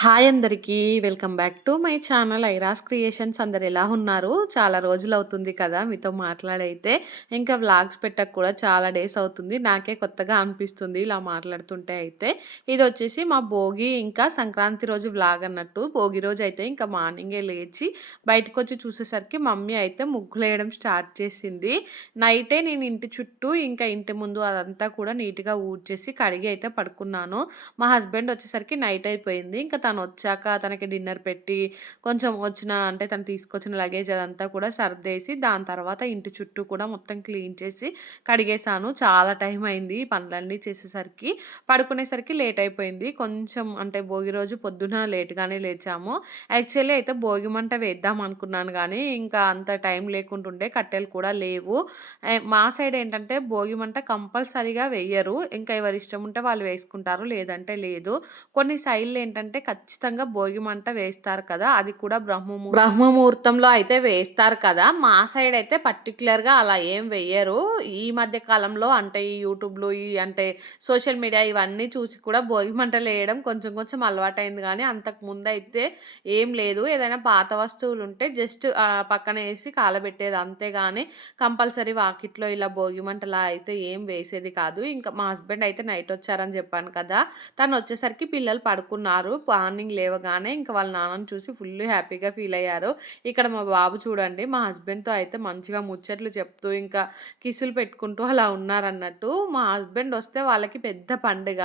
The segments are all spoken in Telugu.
హాయ్ అందరికీ welcome back to my channel Airas creations. అందరు ఎలా ఉన్నారు? చాలా రోజులు అవుతుంది కదా మీతో మాట్లాడైతే. ఇంకా వ్లాగ్స్ పెట్టక కూడా చాలా డేస్ అవుతుంది. నాకే కొత్తగా అనిపిస్తుంది ఇలా మాట్లాడుతుంటే అయితే. ఇది వచ్చేసి మా భోగి ఇంకా సంక్రాంతి రోజు వ్లాగ్ అన్నట్టు. భోగి రోజు అయితే ఇంకా మార్నింగే లేచి బయటకు వచ్చి చూసేసరికి మమ్మీ అయితే ముగ్గులు వేయడం స్టార్ట్ చేసింది. నైటే నేను ఇంటి చుట్టూ ఇంకా ఇంటి ముందు అదంతా కూడా నీట్గా ఊడ్చేసి కడిగి అయితే పడుకున్నాను. మా హస్బెండ్ వచ్చేసరికి నైట్ అయిపోయింది. ఇంకా తను వచ్చాక తనకి డిన్నర్ పెట్టి కొంచెం వచ్చిన అంటే తను తీసుకొచ్చిన లగేజ్ అదంతా కూడా సర్దేసి దాని తర్వాత ఇంటి చుట్టూ కూడా మొత్తం క్లీన్ చేసి కడిగేశాను. చాలా టైం అయింది పనులన్నీ చేసేసరికి. పడుకునేసరికి లేట్ అయిపోయింది. కొంచెం అంటే భోగి రోజు పొద్దున లేట్గానే లేచాము. యాక్చువల్లీ అయితే భోగి మంట వేద్దాం అనుకున్నాను కానీ ఇంకా అంత టైం లేకుంటుండే కట్టెలు కూడా లేవు. మా సైడ్ ఏంటంటే భోగి మంట కంపల్సరీగా వేయరు. ఇంకా ఎవరి ఇష్టం ఉంటే వాళ్ళు వేసుకుంటారు లేదంటే లేదు. కొన్ని సైడ్లు ఏంటంటే ఖచ్చితంగా భోగి మంట వేస్తారు కదా అది కూడా బ్రహ్మము బ్రహ్మముహూర్తంలో అయితే వేస్తారు కదా మా సైడ్ అయితే పర్టికులర్గా అలా ఏం వేయరు. ఈ మధ్య కాలంలో అంటే ఈ యూట్యూబ్లో ఈ అంటే సోషల్ మీడియా ఇవన్నీ చూసి కూడా భోగి మంటలు వేయడం కొంచెం కొంచెం అలవాటైంది కానీ అంతకు ముందు అయితే ఏం లేదు. ఏదైనా పాత వస్తువులు ఉంటే జస్ట్ పక్కన వేసి కాలబెట్టేది అంతేగాని కంపల్సరీ వాకిట్లో ఇలా భోగి మంటలా అయితే ఏం వేసేది కాదు. ఇంకా మా హస్బెండ్ అయితే నైట్ వచ్చారని చెప్పాను కదా తను వచ్చేసరికి పిల్లలు పడుకున్నారు. మార్నింగ్ లేవగానే ఇంకా వాళ్ళ నాన్నని చూసి ఫుల్ హ్యాపీగా ఫీల్ అయ్యారు. ఇక్కడ మా బాబు చూడండి మా హస్బెండ్తో అయితే మంచిగా ముచ్చట్లు చెప్తూ ఇంకా కిసులు పెట్టుకుంటూ అలా ఉన్నారన్నట్టు. మా హస్బెండ్ వస్తే వాళ్ళకి పెద్ద పండుగ.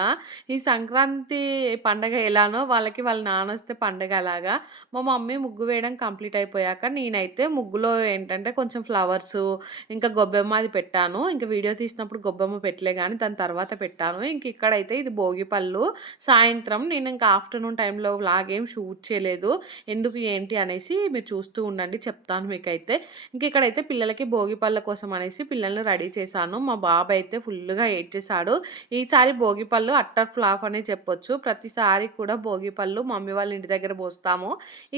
ఈ సంక్రాంతి పండగ ఎలానో వాళ్ళకి వాళ్ళ నాన్న వస్తే పండగ అలాగా. మా మమ్మీ ముగ్గు వేయడం కంప్లీట్ అయిపోయాక నేనైతే ముగ్గులో ఏంటంటే కొంచెం ఫ్లవర్స్ ఇంకా గొబ్బెమ్మ అది పెట్టాను. ఇంకా వీడియో తీసినప్పుడు గొబ్బెమ్మ పెట్టలే కానీ దాని తర్వాత పెట్టాను. ఇంక ఇక్కడైతే ఇది భోగి పళ్ళు. సాయంత్రం నేను ఇంకా ఆఫ్టర్నూన్ టైం టైంలో వ్లాగ్ ఏం షూట్ చేయలేదు. ఎందుకు ఏంటి అనేసి మీరు చూస్తూ ఉండండి. చెప్తాను మీకైతే. ఇంక ఇక్కడైతే పిల్లలకి భోగి పళ్ళ కోసం అనేసి పిల్లల్ని రెడీ చేశాను. మా బాబు అయితే ఫుల్గా ఏడ్చేశాడు. ఈసారి భోగి పళ్ళు అట్టర్ ఫ్లాఫ్ అనే చెప్పొచ్చు. ప్రతిసారి కూడా భోగి పళ్ళు మమ్మీ వాళ్ళ ఇంటి దగ్గర పోస్తాము.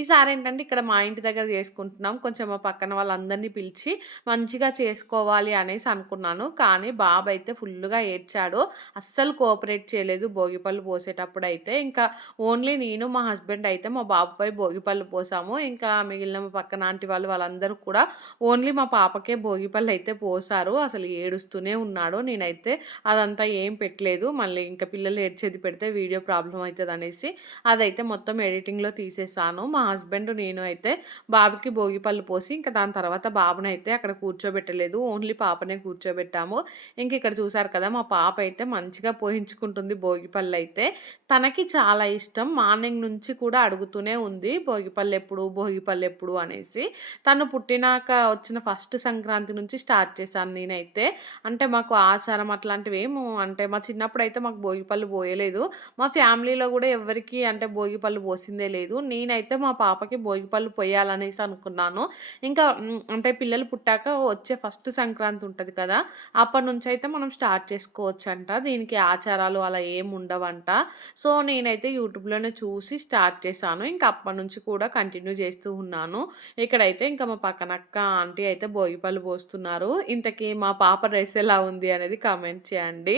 ఈసారి ఏంటంటే ఇక్కడ మా ఇంటి దగ్గర చేసుకుంటున్నాం. కొంచెం మా పక్కన వాళ్ళందరినీ పిలిచి మంచిగా చేసుకోవాలి అనేసి అనుకున్నాను. కానీ బాబు అయితే ఫుల్గా ఏడ్చాడు. అస్సలు కోఆపరేట్ చేయలేదు భోగి పళ్ళు పోసేటప్పుడు అయితే ఇంకా ఓన్లీ నేను మా హస్బెండ్ అయితే మా బాబుపై భోగిపళ్ళు పోసాము. ఇంకా మిగిలిన మా పక్కన ఆంటీ వాళ్ళు వాళ్ళందరూ కూడా ఓన్లీ మా పాపకే భోగిపళ్ళు అయితే పోసారు. అసలు ఏడుస్తూనే ఉన్నాడు. నేనైతే అదంతా ఏం పెట్టలేదు. మళ్ళీ ఇంకా పిల్లలు ఏడ్చేది పెడితే వీడియో ప్రాబ్లం అవుతుంది అనేసి అదైతే మొత్తం ఎడిటింగ్లో తీసేసాను. మా హస్బెండ్ నేను అయితే బాబుకి భోగిపళ్ళు పోసి ఇంకా దాని తర్వాత బాబుని అయితే అక్కడ కూర్చోబెట్టలేదు. ఓన్లీ పాపనే కూర్చోబెట్టాము. ఇంక ఇక్కడ చూసారు కదా మా పాప అయితే మంచిగా పోయించుకుంటుంది భోగిపళ్ళు అయితే. తనకి చాలా ఇష్టం. మా మార్నింగ్ నుంచి కూడా అడుగుతూనే ఉంది భోగిపల్లి ఎప్పుడు భోగిపల్లి ఎప్పుడు అనేసి. తను పుట్టినాక వచ్చిన ఫస్ట్ సంక్రాంతి నుంచి స్టార్ట్ చేశాను నేనైతే. అంటే మాకు ఆచారం అట్లాంటివి ఏమో అంటే మా చిన్నప్పుడు అయితే మాకు భోగిపళ్ళు పోయలేదు. మా ఫ్యామిలీలో కూడా ఎవరికి అంటే భోగిపళ్ళు పోసిందే లేదు. నేనైతే మా పాపకి భోగిపళ్ళు పోయాలనేసి అనుకున్నాను. ఇంకా అంటే పిల్లలు పుట్టాక వచ్చే ఫస్ట్ సంక్రాంతి ఉంటుంది కదా అప్పటి నుంచి అయితే మనం స్టార్ట్ చేసుకోవచ్చు అంట దీనికి ఆచారాలు అలా ఏమి ఉండవంట. సో నేనైతే యూట్యూబ్లోనే చూసి స్టార్ట్ చేశాను. ఇంకా అప్పటి నుంచి కూడా కంటిన్యూ చేస్తూ ఉన్నాను. ఇక్కడైతే ఇంకా మా పక్కనక్క ఆంటీ అయితే భోగిపళ్ళు పోస్తున్నారు. ఇంతకీ మా పాప డ్రెస్ ఎలా ఉంది అనేది కామెంట్ చేయండి.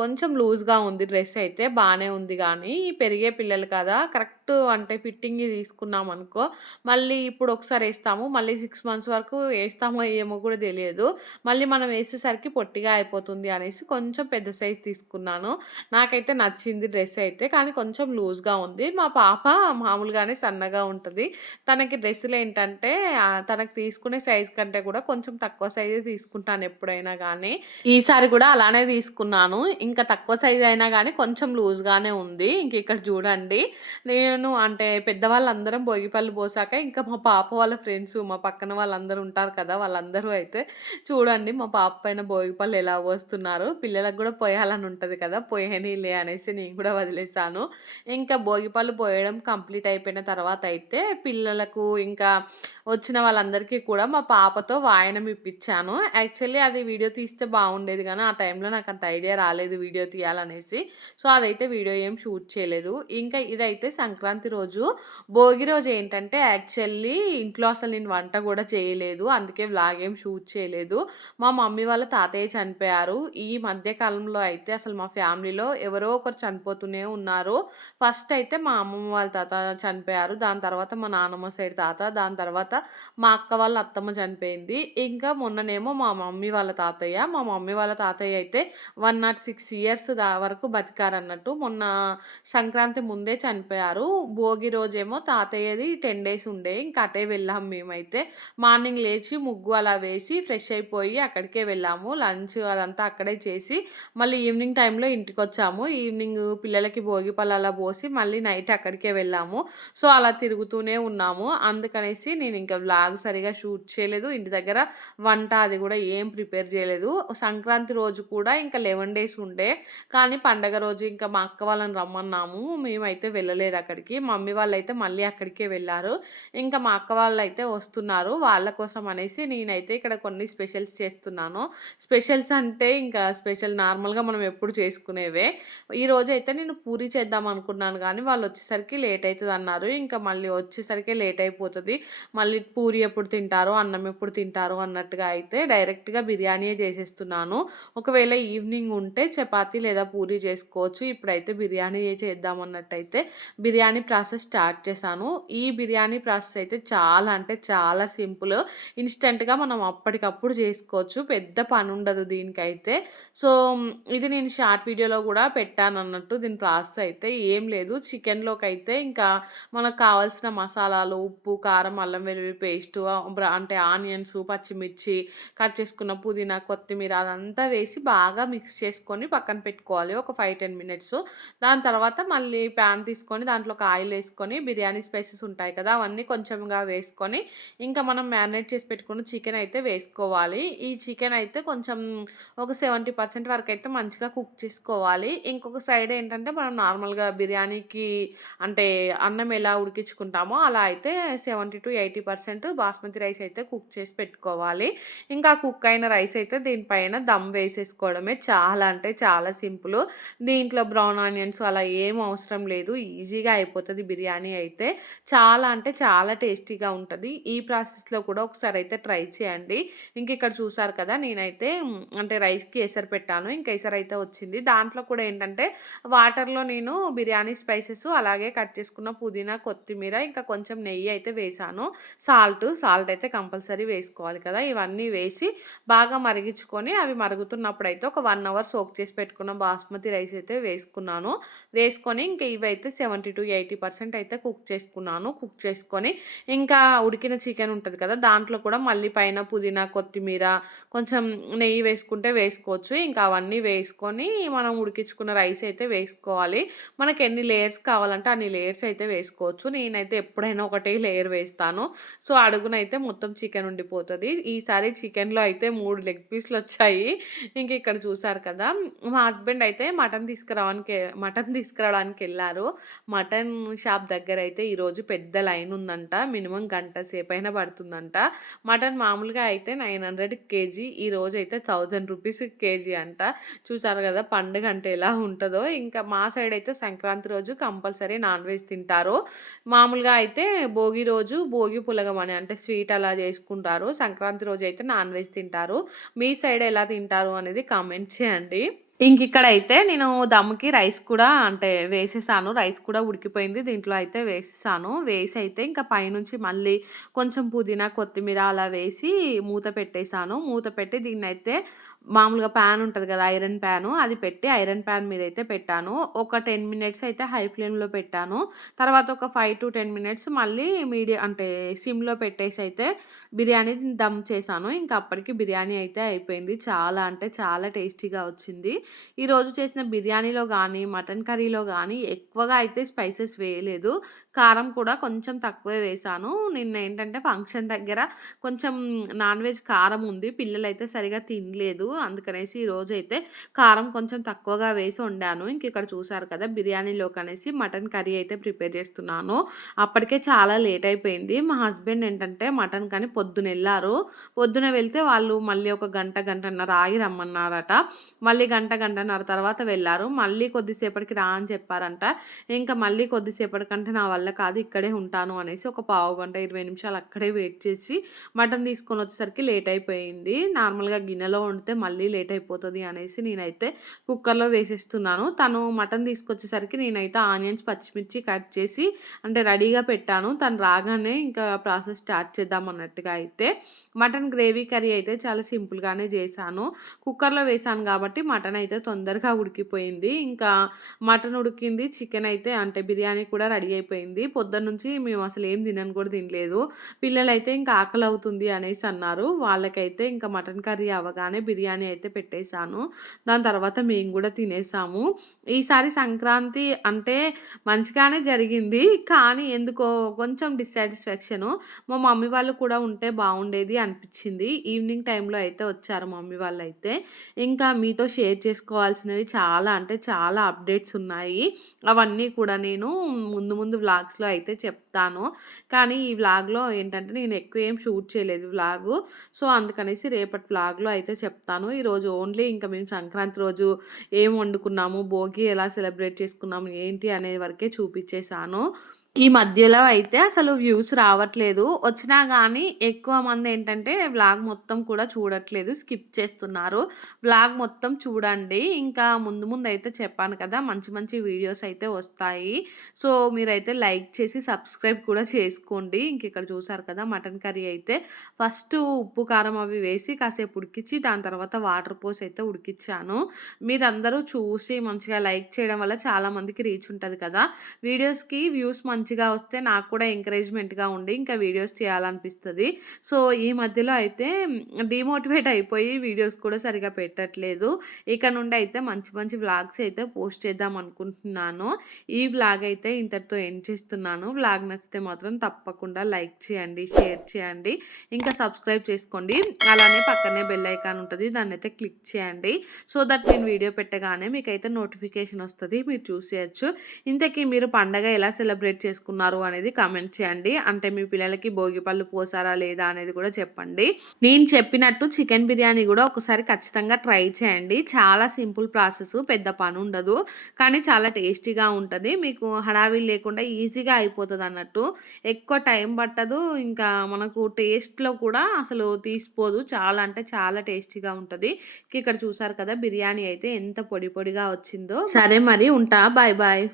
కొంచెం లూజ్గా ఉంది డ్రెస్ అయితే బాగానే ఉంది కానీ పెరిగే పిల్లలు కదా కరెక్ట్ అంటే ఫిట్టింగ్ తీసుకున్నాం అనుకో మళ్ళీ ఇప్పుడు ఒకసారి వేస్తాము మళ్ళీ సిక్స్ మంత్స్ వరకు వేస్తామో ఏమో కూడా తెలియదు. మళ్ళీ మనం వేసేసరికి పొట్టిగా అయిపోతుంది అనేసి కొంచెం పెద్ద సైజ్ తీసుకున్నాను. నాకైతే నచ్చింది డ్రెస్ అయితే కానీ కొంచెం లూజ్గా ఉంది. మా పాప మామూలుగానే సన్నగా ఉంటుంది. తనకి డ్రెస్సులు ఏంటంటే తనకు తీసుకునే సైజ్ కంటే కూడా కొంచెం తక్కువ సైజే తీసుకుంటాను ఎప్పుడైనా కానీ ఈసారి కూడా అలానే తీసుకున్నాను. ఇంకా తక్కువ సైజ్ అయినా కానీ కొంచెం లూజ్గానే ఉంది. ఇంక ఇక్కడ చూడండి. నేను అంటే పెద్దవాళ్ళందరం భోగిపళ్ళు పోసాక ఇంకా మా పాప వాళ్ళ ఫ్రెండ్స్ మా పక్కన వాళ్ళందరూ ఉంటారు కదా వాళ్ళందరూ అయితే చూడండి మా పాప పైన భోగిపళ్ళు ఎలా పోస్తున్నారు పిల్లలకు కూడా పోయాలని ఉంటుంది కదా పోయనీలే అనేసి నేను కూడా వదిలేసాను. ఇంకా భోగిపళ్ళు పోయడం కంప్లీట్ అయిపోయిన తర్వాత అయితే పిల్లలకు ఇంకా వచ్చిన వాళ్ళందరికీ కూడా మా పాపతో వాయనం ఇప్పించాను. యాక్చువల్లీ అది వీడియో తీస్తే బాగుండేది కానీ ఆ టైంలో నాకు అంత ఐడియా రాలేదు వీడియో తీయాలనేసి. సో, అదైతే వీడియో ఏం షూట్ చేయలేదు. ఇంకా ఇదైతే సంక్రాంతి రోజు. భోగి రోజు ఏంటంటే యాక్చువల్లీ ఇంట్లో అసలు నేను వంట కూడా చేయలేదు. అందుకే వ్లాగ్ ఏం షూట్ చేయలేదు. మా మమ్మీ వాళ్ళ తాతయ్య చనిపోయారు. ఈ మధ్య కాలంలో అయితే అసలు మా ఫ్యామిలీలో ఎవరో ఒకరు చనిపోతూనే ఉన్నారు. ఫస్ట్ అయితే మా అమ్మమ్మ వాళ్ళ తాత చనిపోయారు. దాని తర్వాత మా నాన్నమ్మ సైడ్ తాత, దాని తర్వాత మా అక్క వాళ్ళ అత్తమ్మ చనిపోయింది. ఇంకా మొన్ననేమో మా మమ్మీ వాళ్ళ తాతయ్య. మా మమ్మీ వాళ్ళ తాతయ్య అయితే 106 ఇయర్స్ దా వరకు బతికారన్నట్టు. మొన్న సంక్రాంతి ముందే చనిపోయారు. భోగి రోజేమో తాతయ్యది 10 డేస్ ఉండే. ఇంకా అటే వెళ్ళాం మేమైతే. మార్నింగ్ లేచి ముగ్గు అలా వేసి ఫ్రెష్ అయిపోయి అక్కడికే వెళ్ళాము. లంచ్ అదంతా అక్కడే చేసి మళ్ళీ ఈవినింగ్ టైంలో ఇంటికి వచ్చాము ఈవినింగ్ పిల్లలకి భోగి పళ్ళు అలా పోసి మళ్ళీ నైట్ అక్కడికే వెళ్ళాము. సో, అలా తిరుగుతూనే ఉన్నాము. అందుకనేసి నేను ఇంకా వ్లాగ్ సరిగా షూట్ చేయలేదు. ఇంటి దగ్గర వంట అది కూడా ఏం ప్రిపేర్ చేయలేదు. సంక్రాంతి రోజు కూడా ఇంకా 11 డేస్ ఉండే. కానీ పండగ రోజు ఇంకా మా అక్క వాళ్ళని రమ్మన్నాము. మేమైతే వెళ్ళలేదు అక్కడికి. మమ్మీ వాళ్ళైతే మళ్ళీ అక్కడికే వెళ్ళారు ఇంకా మా అక్క వాళ్ళు అయితే వస్తున్నారు. వాళ్ళ కోసం అనేసి నేనైతే ఇక్కడ కొన్ని స్పెషల్స్ చేస్తున్నాను. స్పెషల్స్ అంటే ఇంకా స్పెషల్ నార్మల్‌గా మనం ఎప్పుడు చేసుకునేవే. ఈరోజు అయితే నేను పూరి చేద్దాం అనుకున్నాను కానీ వాళ్ళు వచ్చేసరికి లేట్ అవుతుంది అన్నారు ఇంకా మళ్ళీ వచ్చేసరికి లేట్ అయిపోతుంది మళ్ళీ పూరి ఎప్పుడు తింటారో, అన్నం ఎప్పుడు తింటారో అన్నట్టుగా అయితే డైరెక్ట్‌గా బిర్యానీయే చేసేస్తున్నాను. ఒకవేళ ఈవినింగ్ ఉంటే చపాతి లేదా పూరి చేసుకోవచ్చు. ఇప్పుడైతే బిర్యానీయే చేద్దాం అన్నట్టయితే బిర్యానీ ప్రాసెస్ స్టార్ట్ చేశాను. ఈ బిర్యానీ ప్రాసెస్ అయితే చాలా అంటే చాలా సింపుల్. ఇన్‌స్టంట్‌గా మనం అప్పటికప్పుడు చేసుకోవచ్చు. పెద్ద పని ఉండదు దీనికైతే. సో, ఇది నేను షార్ట్ వీడియోలో కూడా పెట్టాను అన్నట్టు దీని ప్రాసెస్ అయితే ఏం లేదు. చికెన్లోకి అయితే ఇంకా మనకు కావాల్సిన మసాలాలు, ఉప్పు, కారం, అల్లం వెల్లుల్లి పేస్టు పేస్ట్ అంటే ఆనియన్స్, పచ్చిమిర్చి, కట్ చేసుకున్న పుదీనా, కొత్తిమీర అదంతా వేసి బాగా మిక్స్ చేసుకొని పక్కన పెట్టుకోవాలి. ఒక 5, 10 మినిట్స్. దాని తర్వాత మళ్ళీ ప్యాన్ తీసుకొని దాంట్లోకి ఆయిల్ వేసుకొని బిర్యానీ స్పైసెస్ ఉంటాయి కదా! అవన్నీ కొంచెంగా వేసుకొని ఇంకా మనం మ్యారినేట్ చేసి పెట్టుకున్న చికెన్ అయితే వేసుకోవాలి. ఈ చికెన్ అయితే కొంచెం ఒక సెవెంటీ పర్సెంట్ వరకు అయితే మంచిగా కుక్ చేసుకోవాలి. ఇంకొక సైడ్ ఏంటంటే మనం నార్మల్‌గా బిర్యానీకి అంటే అన్నం ఎలా ఉడికించుకుంటామో అలా అయితే seventy to eighty 70-80% basmati rice అయితే కుక్ చేసి పెట్టుకోవాలి. ఇంకా కుక్ అయిన రైస్ అయితే దీనిపైన దమ్ వేసేసుకోవడమే. చాలా అంటే చాలా సింపుల్. దీంట్లో బ్రౌన్ ఆనియన్స్ అలా ఏం అవసరం లేదు. ఈజీగా అయిపోతుంది బిర్యానీ అయితే. చాలా అంటే చాలా టేస్టీగా ఉంటుంది ఈ ప్రాసెస్‌లో కూడా ఒకసారి అయితే ట్రై చేయండి. ఇంక ఇక్కడ చూసారు కదా! నేనైతే అంటే రైస్‌కి ఎసరు పెట్టాను. ఇంక అయితే వచ్చింది. దాంట్లో కూడా ఏంటంటే వాటర్‌లో నేను బిర్యానీ స్పైసెస్ అలాగే కట్ చేసుకున్న పుదీనా, కొత్తిమీర ఇంకా కొంచెం నెయ్యి అయితే వేశాను. సాల్ట్, సాల్ట్ అయితే కంపల్సరీ వేసుకోవాలి కదా! ఇవన్నీ వేసి బాగా మరిగించుకొని అవి మరుగుతున్నప్పుడు అయితే ఒక వన్ అవర్ సోక్ చేసి పెట్టుకున్న బాస్మతి రైస్ అయితే వేసుకున్నాను. వేసుకొని ఇంకా ఇవైతే 70-80% అయితే కుక్ చేసుకున్నాను. కుక్ చేసుకొని ఇంకా ఉడికిన చికెన్ ఉంటుంది కదా! దాంట్లో కూడా మళ్ళీ పైన పుదీనా, కొత్తిమీర కొంచెం నెయ్యి వేసుకుంటే వేసుకోవచ్చు. ఇంకా అవన్నీ వేసుకొని మనం ఉడికించుకున్న రైస్ అయితే వేసుకోవాలి. మనకి ఎన్ని లేయర్స్ కావాలంటే అన్ని లేయర్స్ అయితే వేసుకోవచ్చు. నేనైతే ఎప్పుడైనా ఒకటే లేయర్ వేస్తాను. సో, అడుగునైతే మొత్తం చికెన్ ఉండిపోతుంది ఈసారి చికెన్‌లో అయితే మూడు లెగ్ పీస్‌లు వచ్చాయి. ఇంక ఇక్కడ చూసారు కదా! మా హస్బెండ్ అయితే మటన్ తీసుకురావడానికి మటన్ తీసుకురావడానికి వెళ్ళారు మటన్ షాప్ దగ్గర అయితే ఈరోజు పెద్ద లైన్ ఉందంట. మినిమం గంట అయినా పడుతుందంట. మటన్ మామూలుగా అయితే 900 కేజీ. ఈరోజు అయితే థౌజండ్ రూపీస్ కేజీ అంట. చూసారు కదా! పండుగ అంటే ఎలా ఉంటుందో ఇంకా మా సైడ్ అయితే సంక్రాంతి రోజు కంపల్సరీ నాన్ వెజ్ తింటారు. మామూలుగా అయితే భోగి రోజు భోగి పులగం అని అంటే స్వీట్ అలా చేసుకుంటారు. సంక్రాంతి రోజు అయితే నాన్ వెజ్ తింటారు. మీ సైడ్ ఎలా తింటారు అనేది కామెంట్ చేయండి. ఇంకిక్కడైతే నేను దమ్‌కి రైస్ కూడా అంటే వేసేసాను. రైస్ కూడా ఉడికిపోయింది. దీంట్లో అయితే వేసేసాను. వేసి అయితే ఇంకా పైనుంచి మళ్ళీ కొంచెం పుదీనా, కొత్తిమీర అలా వేసి మూత పెట్టేసాను. మూత పెట్టి దీన్నైతే మామూలుగా ప్యాన్ ఉంటుంది కదా! ఐరన్ ప్యాను అది పెట్టి ఐరన్ ప్యాన్ మీద అయితే పెట్టాను. ఒక 10 మినిట్స్ అయితే హై ఫ్లేమ్‌లో పెట్టాను. తర్వాత ఒక 5-10 మినిట్స్ మళ్ళీ మీడియం అంటే సిమ్‌లో పెట్టేసి అయితే బిర్యానీ దమ్ చేశాను. ఇంకా అప్పటికి బిర్యానీ అయితే అయిపోయింది. చాలా అంటే చాలా టేస్టీగా వచ్చింది. ఈరోజు చేసిన బిర్యానీలో కానీ మటన్ కర్రీలో కానీ ఎక్కువగా అయితే స్పైసెస్ వేయలేదు. కారం కూడా కొంచెం తక్కువే వేశాను. నిన్న ఏంటంటే ఫంక్షన్ దగ్గర కొంచెం నాన్ వెజ్ కారం ఉంది. పిల్లలైతే సరిగా తినలేదు. అందుకనేసి ఈరోజైతే కారం కొంచెం తక్కువగా వేసి వండాను. ఇంక ఇక్కడ చూసారు కదా బిర్యానీలోకి అనేసి మటన్ కర్రీ అయితే ప్రిపేర్ చేస్తున్నాను. అప్పటికే చాలా లేట్ అయిపోయింది మా హస్బెండ్ ఏంటంటే మటన్ కానీ పొద్దున వెళ్ళారు. పొద్దున వెళ్తే వాళ్ళు మళ్ళీ ఒక గంట గంటన్నర ఆగి రమ్మన్నారట. మళ్ళీ గంట గంటన్నర తర్వాత వెళ్ళారు. మళ్ళీ కొద్దిసేపటికి రా అని చెప్పారంట. ఇంకా మళ్ళీ కొద్దిసేపటికంటే నా వల్ల కాదు ఇక్కడే ఉంటాను అనేసి ఒక పావు గంట ఇరవై నిమిషాలు అక్కడే వెయిట్ చేసి మటన్ తీసుకొని వచ్చేసరికి లేట్ అయిపోయింది నార్మల్గా గిన్నెలో వండితే మళ్ళీ లేట్ అయిపోతుంది అనేసి నేనైతే కుక్కర్లో వేసేస్తున్నాను. తను మటన్ తీసుకొచ్చేసరికి నేనైతే ఆనియన్స్ పచ్చిమిర్చి కట్ చేసి అంటే రెడీగా పెట్టాను. తను రాగానే ఇంకా ప్రాసెస్ స్టార్ట్ చేద్దాం అన్నట్టుగా అయితే మటన్ గ్రేవీ కర్రీ అయితే చాలా సింపుల్గానే చేశాను. కుక్కర్లో వేసాను కాబట్టి మటన్ అయితే తొందరగా ఉడికిపోయింది. ఇంకా మటన్ ఉడికింది చికెన్ అయితే అంటే బిర్యానీ కూడా రెడీ అయిపోయింది. పొద్దున్న నుంచి మేము అసలు ఏం తినని కూడా తినలేదు. పిల్లలైతే ఇంకా ఆకలి అవుతుంది అనేసి అన్నారు. వాళ్ళకైతే ఇంకా మటన్ కర్రీ అవ్వగానే బిర్యానీ అయితే పెట్టేశాను. దాని తర్వాత మేము కూడా తినేసాము. ఈసారి సంక్రాంతి అంటే మంచిగానే జరిగింది. కానీ ఎందుకో కొంచెం డిస్సాటిస్ఫాక్షను మా మమ్మీ వాళ్ళు కూడా ఉంటే బాగుండేది అనిపించింది. ఈవినింగ్ టైంలో అయితే వచ్చారు మమ్మీ వాళ్ళు అయితే. ఇంకా మీతో షేర్ చేసుకోవాల్సినవి చాలా అంటే చాలా అప్డేట్స్ ఉన్నాయి. అవన్నీ కూడా నేను ముందు ముందు వ్లాగ్స్లో అయితే చెప్తాను. కానీ ఈ వ్లాగ్లో ఏంటంటే నేను ఎక్కువ ఏం షూట్ చేయలేదు వ్లాగు సో అందుకనేసి రేపటి వ్లాగ్లో అయితే చెప్తాను. ఈరోజు ఓన్లీ ఇంకా మేము సంక్రాంతి రోజు ఏం వండుకున్నాము భోగి ఎలా సెలబ్రేట్ చేసుకున్నాము ఏంటి అనే వరకే చూపించేశాను. ఈ మధ్యలో అయితే అసలు వ్యూస్ రావట్లేదు. వచ్చినా కానీ ఎక్కువ మంది ఏంటంటే వ్లాగ్ మొత్తం కూడా చూడట్లేదు. స్కిప్ చేస్తున్నారు. వ్లాగ్ మొత్తం చూడండి. ఇంకా ముందు ముందు అయితే చెప్పాను కదా! మంచి మంచి వీడియోస్ అయితే వస్తాయి. సో, మీరైతే లైక్ చేసి సబ్స్క్రైబ్ కూడా చేసుకోండి. ఇంక ఇక్కడ చూసారు కదా! మటన్ కర్రీ అయితే ఫస్ట్ ఉప్పు, కారం అవి వేసి కాసేపు ఉడికిచ్చి దాని తర్వాత వాటర్ పోసి అయితే ఉడికిచ్చాను. మీరందరూ చూసి మంచిగా లైక్ చేయడం వల్ల చాలామందికి రీచ్ ఉంటుంది కదా! వీడియోస్‌కి వ్యూస్ మంచి మంచిగా వస్తే నాకు కూడా ఎంకరేజ్మెంట్గా ఉండి ఇంకా వీడియోస్ చేయాలనిపిస్తుంది. సో ఈ మధ్యలో అయితే డిమోటివేట్ అయిపోయి వీడియోస్ కూడా సరిగా పెట్టట్లేదు. ఇక నుండి అయితే మంచి మంచి వ్లాగ్స్ అయితే పోస్ట్ చేద్దాం అనుకుంటున్నాను. ఈ వ్లాగ్ అయితే ఇంతటితో ఎండ్ చేస్తున్నాను. వ్లాగ్ నచ్చితే మాత్రం తప్పకుండా లైక్ చేయండి షేర్ చేయండి. ఇంకా సబ్స్క్రైబ్ చేసుకోండి. అలానే పక్కనే బెల్ ఐకాన్ ఉంటుంది దాన్ని అయితే క్లిక్ చేయండి. సో దట్ నేను వీడియో పెట్టగానే మీకు అయితే నోటిఫికేషన్ వస్తుంది మీరు చూసేయచ్చు. ఇంతకీ మీరు పండగ ఎలా సెలబ్రేట్ చేసుకున్నారు అనేది కామెంట్ చేయండి. అంటే మీ పిల్లలకి భోగిపళ్ళు పోసారా లేదా అనేది కూడా చెప్పండి. నేను చెప్పినట్టు చికెన్ బిర్యానీ కూడా ఒకసారి ఖచ్చితంగా ట్రై చేయండి. చాలా సింపుల్ ప్రాసెస్ పెద్ద పని ఉండదు. కానీ చాలా టేస్టీగా ఉంటుంది. మీకు హడావిడి లేకుండా ఈజీగా అయిపోతుంది అన్నట్టు. ఎక్కువ టైం పట్టదు. ఇంకా మనకు టేస్ట్లో కూడా అసలు తీసిపోదు. చాలా అంటే చాలా టేస్టీగా ఉంటుంది. ఇక్కడ చూసారు కదా బిర్యానీ అయితే ఎంత పొడి పొడిగా వచ్చిందో. సరే మరి ఉంటా. Bye bye.